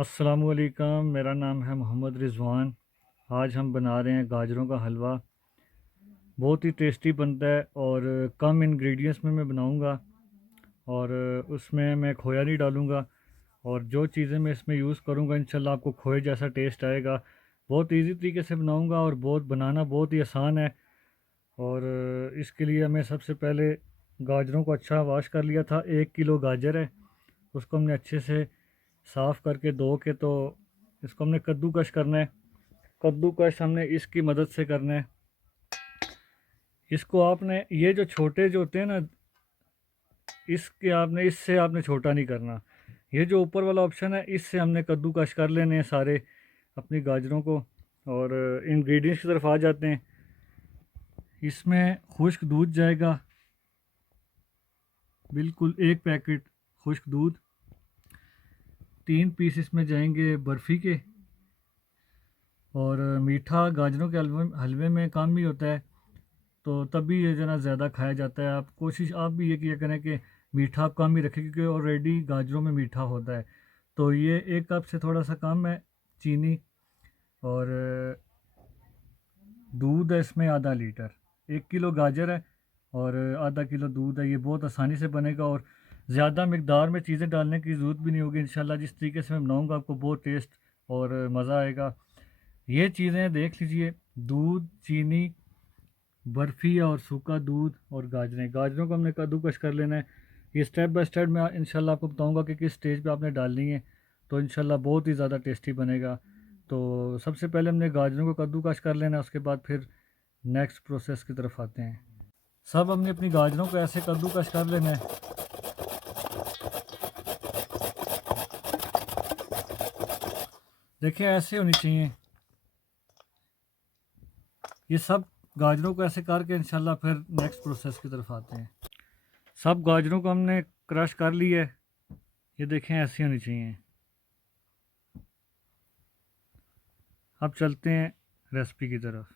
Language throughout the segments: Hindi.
अस्सलामुअलैकुम, मेरा नाम है मोहम्मद रिज़वान। आज हम बना रहे हैं गाजरों का हलवा। बहुत ही टेस्टी बनता है और कम इंग्रेडिएंट्स में मैं बनाऊंगा। और उसमें मैं खोया नहीं डालूंगा। और जो चीज़ें मैं इसमें यूज़ करूंगा इंशाल्लाह आपको खोए जैसा टेस्ट आएगा। बहुत इजी तरीके से बनाऊंगा और बनाना बहुत ही आसान है। और इसके लिए हमें सबसे पहले गाजरों को अच्छा वॉश कर लिया था। 1 किलो गाजर है, उसको हमने अच्छे से साफ़ करके धो के तो इसको हमने कद्दूकश करना है। कद्दूकश हमने इसकी मदद से करना है। इसको आपने ये जो छोटे जो होते हैं ना, इससे आपने छोटा नहीं करना। ये जो ऊपर वाला ऑप्शन है इससे हमने कद्दूकश कर लेने हैं सारे अपनी गाजरों को। और इंग्रेडिएंट्स की तरफ आ जाते हैं। इसमें खुश्क दूध जाएगा, बिल्कुल 1 पैकेट खुश्क दूध। 3 पीस इसमें जाएंगे बर्फ़ी के। और मीठा गाजरों के हलवे में कम ही होता है, तो तभी ये जो ना ज़्यादा खाया जाता है। आप कोशिश आप भी ये किया करें कि मीठा आप कम ही रखें, क्योंकि ऑलरेडी गाजरों में मीठा होता है। तो ये 1 कप से थोड़ा सा कम है चीनी। और दूध है इसमें ½ लीटर। 1 किलो गाजर है और ½ किलो दूध है। ये बहुत आसानी से बनेगा और ज़्यादा मकदार में चीज़ें डालने की ज़रूरत भी नहीं होगी इंशाल्लाह। जिस तरीके से मैं बनाऊँगा आपको बहुत टेस्ट और मज़ा आएगा। ये चीज़ें देख लीजिए, दूध, चीनी, बर्फ़ी और सूखा दूध और गाजरें। गाजरों को हमने कद्दूकस कर लेना है। ये स्टेप बाय स्टेप मैं इंशाल्लाह आपको बताऊंगा कि किस स्टेज पे आपने डालनी है, तो इंशाल्लाह बहुत ही ज़्यादा टेस्टी बनेगा। तो सबसे पहले हमने गाजरों को कद्दूकस कर लेना है, उसके बाद फिर नेक्स्ट प्रोसेस की तरफ आते हैं। सब हमने अपनी गाजरों को ऐसे कद्दूकस कर लेना है। देखिए ऐसे होनी चाहिए ये सब। गाजरों को ऐसे करके इंशाल्लाह फिर नेक्स्ट प्रोसेस की तरफ आते हैं। सब गाजरों को हमने क्रश कर लिया है। ये देखें ऐसी होनी चाहिए। अब चलते हैं रेसिपी की तरफ।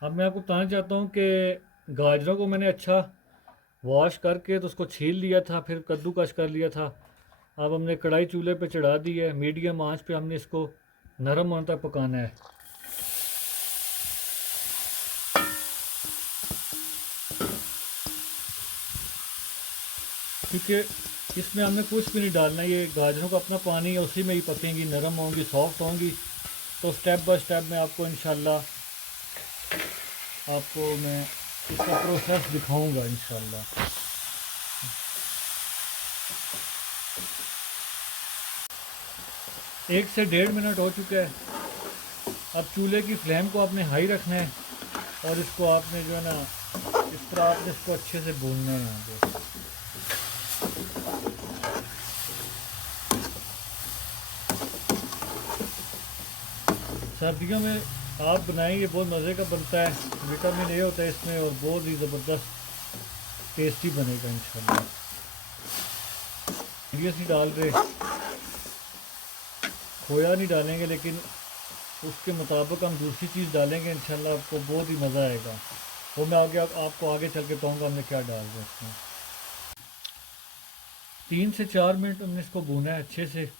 अब मैं आपको बताना चाहता हूँ कि गाजरों को मैंने अच्छा वॉश करके तो उसको छील लिया था, फिर कद्दूकस कर लिया था। अब हमने कढ़ाई चूल्हे पे चढ़ा दी है। मीडियम आंच पे हमने इसको नरम होने तक पकाना है। क्योंकि इसमें हमने कुछ भी नहीं डालना, ये गाजरों का अपना पानी है, उसी में ही पकेंगी, नरम होंगी, सॉफ्ट होंगी। तो स्टेप बाय स्टेप मैं आपको इंशाल्लाह आपको मैं इसका प्रोसेस दिखाऊंगा इंशाल्लाह। 1 से 1.5 मिनट हो चुका है। अब चूल्हे की फ्लेम को आपने हाई रखना है और इसको आपने जो है ना इस तरह आपने इसको अच्छे से भूनना है यहाँ पे। सर्दियों में आप बनाएंगे बहुत मज़े का बनता है। विटामिन ए होता है इसमें और बहुत ही ज़बरदस्त टेस्टी बनेगा इंशाल्लाह। सीरियस नहीं डाल रहे, खोया नहीं डालेंगे, लेकिन उसके मुताबिक हम दूसरी चीज़ डालेंगे इंशाल्लाह, आपको बहुत ही मज़ा आएगा। वो मैं आगे आपको आगे चल के बताऊँगा हमने क्या डाल दिया इसमें। 3 से 4 मिनट हमने इसको भूना है अच्छे से।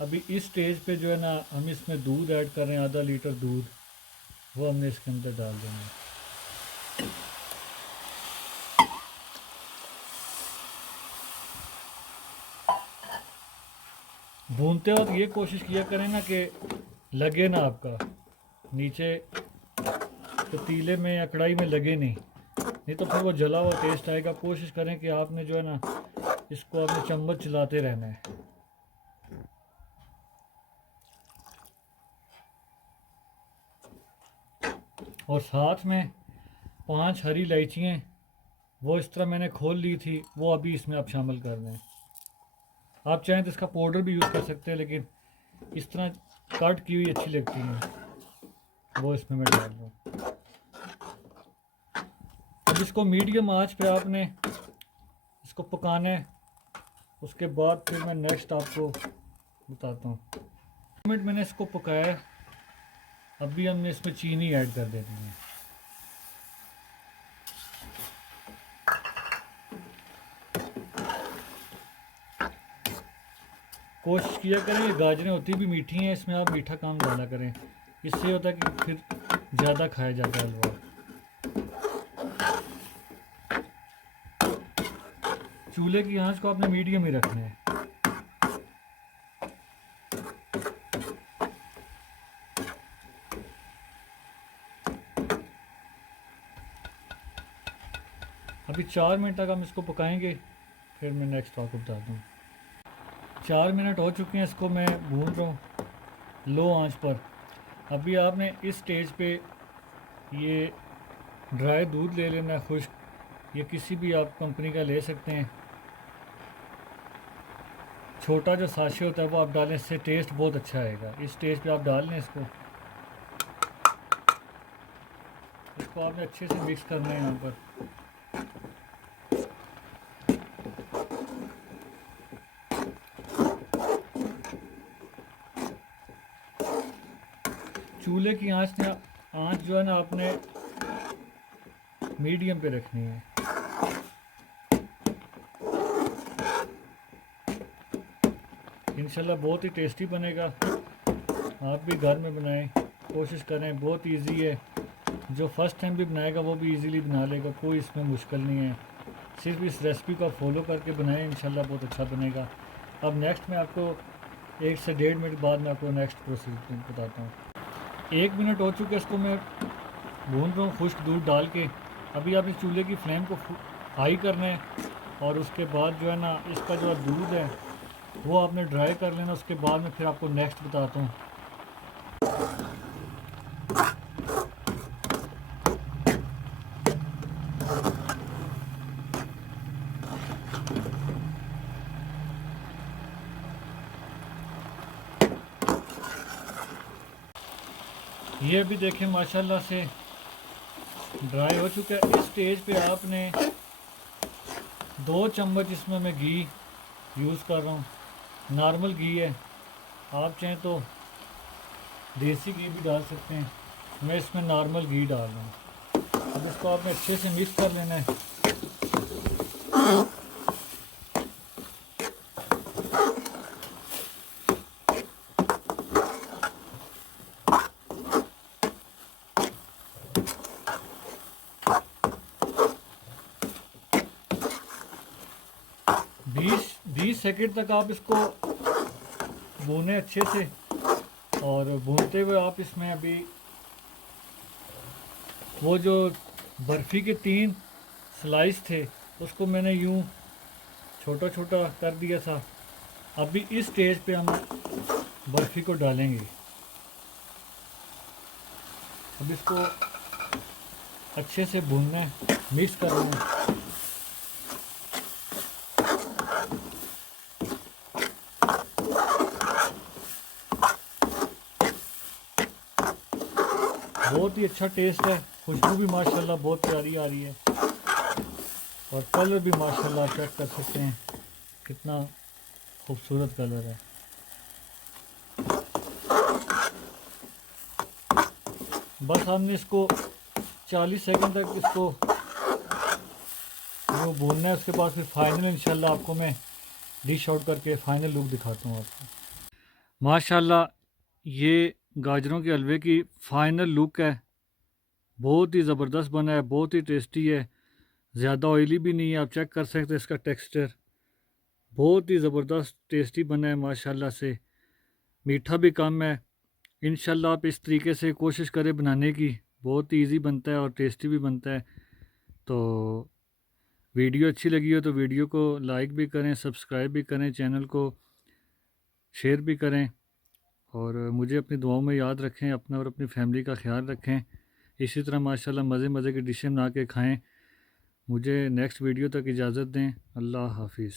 अभी इस स्टेज पे जो है ना हम इसमें दूध ऐड कर रहे हैं, ½ लीटर दूध, वो हमने इसके अंदर डाल देना है। भूनते वक्त ये कोशिश किया करें ना कि लगे ना आपका नीचे पतीले में या कढ़ाई में लगे नहीं तो फिर वो जला हुआ टेस्ट आएगा। कोशिश करें कि आपने जो है ना इसको आपने चम्मच चलाते रहना है। और साथ में 5 हरी इलायचियाँ वो इस तरह मैंने खोल ली थी, वो अभी इसमें आप शामिल कर दें। आप चाहें तो इसका पाउडर भी यूज़ कर सकते हैं, लेकिन इस तरह कट की हुई अच्छी लगती है, वो इसमें मैं डाल दूँ। अब इसको मीडियम आंच पे आपने इसको पकाना है। उसके बाद फिर मैं नेक्स्ट आपको बताता हूँ। मिनट मैंने इसको पकाया है। अभी हमने इसमें चीनी ऐड कर देनी है। कोशिश किया करें, ये गाजरें होती भी मीठी हैं, इसमें आप मीठा कम डाला करें, इससे होता है कि फिर ज़्यादा खाया जाता है हलवा। चूल्हे की आंच को आपने मीडियम ही रखना है। अभी 4 मिनट तक हम इसको पकाएंगे, फिर मैं नेक्स्ट आपको बताता हूँ। 4 मिनट हो चुके हैं, इसको मैं भून रहा हूँ लो आंच पर। अभी आपने इस स्टेज पे ये ड्राई दूध ले लेना है, खुश्क, ये किसी भी आप कंपनी का ले सकते हैं। छोटा जो साशे होता है वो आप डालें, इससे टेस्ट बहुत अच्छा आएगा। इस स्टेज पे आप डाल लें इसको आपने अच्छे से मिक्स करना है यहाँ पर। चूल्हे की आंच जो है ना आपने मीडियम पे रखनी है। इंशाल्लाह बहुत ही टेस्टी बनेगा। आप भी घर में बनाएं, कोशिश करें, बहुत इजी है। जो फर्स्ट टाइम भी बनाएगा वो भी इजीली बना लेगा, कोई इसमें मुश्किल नहीं है। सिर्फ इस रेसिपी को फॉलो करके बनाएं, इंशाल्लाह बहुत अच्छा बनेगा। अब नेक्स्ट मैं आपको 1 से 1.5 मिनट बाद मैं आपको नेक्स्ट प्रोसेस बताता हूँ। 1 मिनट हो चुके, इसको मैं भून रहा हूँ खुश्क दूध डाल के। अभी आप इस चूल्हे की फ्लेम को हाई करना है और उसके बाद जो है ना इसका जो दूध है वो आपने ड्राई कर लेना। उसके बाद में फिर आपको नेक्स्ट बताता हूँ। ये अभी देखें माशाल्लाह से ड्राई हो चुका है। इस स्टेज पे आपने 2 चम्मच इसमें मैं घी यूज़ कर रहा हूँ, नॉर्मल घी है। आप चाहें तो देसी घी भी डाल सकते हैं, मैं इसमें नॉर्मल घी डाल रहा हूँ। अब इसको आपने अच्छे से मिक्स कर लेना है। बीस सेकंड तक आप इसको भूने अच्छे से, और भूनते हुए आप इसमें अभी वो जो बर्फ़ी के 3 स्लाइस थे उसको मैंने यूं छोटा छोटा कर दिया था। अभी इस स्टेज पे हम बर्फ़ी को डालेंगे। अब इसको अच्छे से भूनना है, मिक्स करना है। बहुत ही अच्छा टेस्ट है, खुशबू भी माशाल्लाह बहुत प्यारी आ रही है और कलर भी माशाल्लाह चेक कर सकते हैं कितना खूबसूरत कलर है। बस हमने इसको 40 सेकंड तक इसको वो भूनना है। उसके बाद फिर फाइनल इंशाल्लाह आपको मैं डिश आउट करके फ़ाइनल लुक दिखाता हूँ आपको। माशाल्लाह ये गाजरों के हलवे की फ़ाइनल लुक है। बहुत ही ज़बरदस्त बना है, बहुत ही टेस्टी है, ज़्यादा ऑयली भी नहीं है। आप चेक कर सकते हैं इसका टेक्सचर, बहुत ही ज़बरदस्त टेस्टी बना है माशाल्लाह से। मीठा भी कम है। इंशाल्लाह आप इस तरीके से कोशिश करें बनाने की, बहुत ही ईजी बनता है और टेस्टी भी बनता है। तो वीडियो अच्छी लगी हो तो वीडियो को लाइक भी करें, सब्सक्राइब भी करें, चैनल को शेयर भी करें और मुझे अपनी दुआओं में याद रखें। अपना और अपनी फैमिली का ख्याल रखें। इसी तरह माशाल्लाह मज़े मज़े की डिशें बना के खाएँ। मुझे नेक्स्ट वीडियो तक इजाज़त दें। अल्लाह हाफिज़।